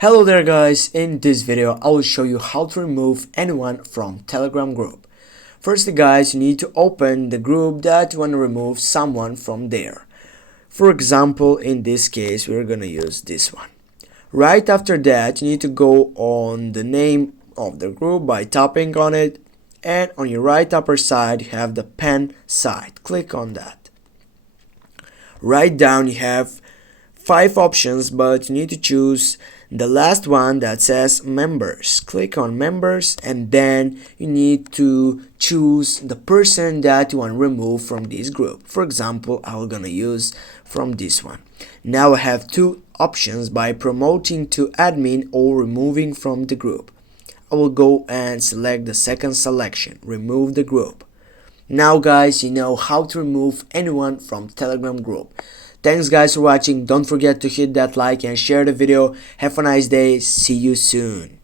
Hello there guys, in this video I will show you how to remove anyone from Telegram group. Firstly guys, you need to open the group that you want to remove someone from there. For example, in this case we're gonna use this one. Right after that you need to go on the name of the group by tapping on it, and on your right upper side you have the pen side. Click on that. Right down you have 5 options, but you need to choose the last one that says members. Click on members, and then you need to choose the person that you want to remove from this group. For example, I'm gonna use from this one. Now I have 2 options by promoting to admin or removing from the group. I will go and select the second selection, remove the group. Now guys, you know how to remove anyone from Telegram group. Thanks guys for watching. Don't forget to hit that like and share the video. Have a nice day. See you soon.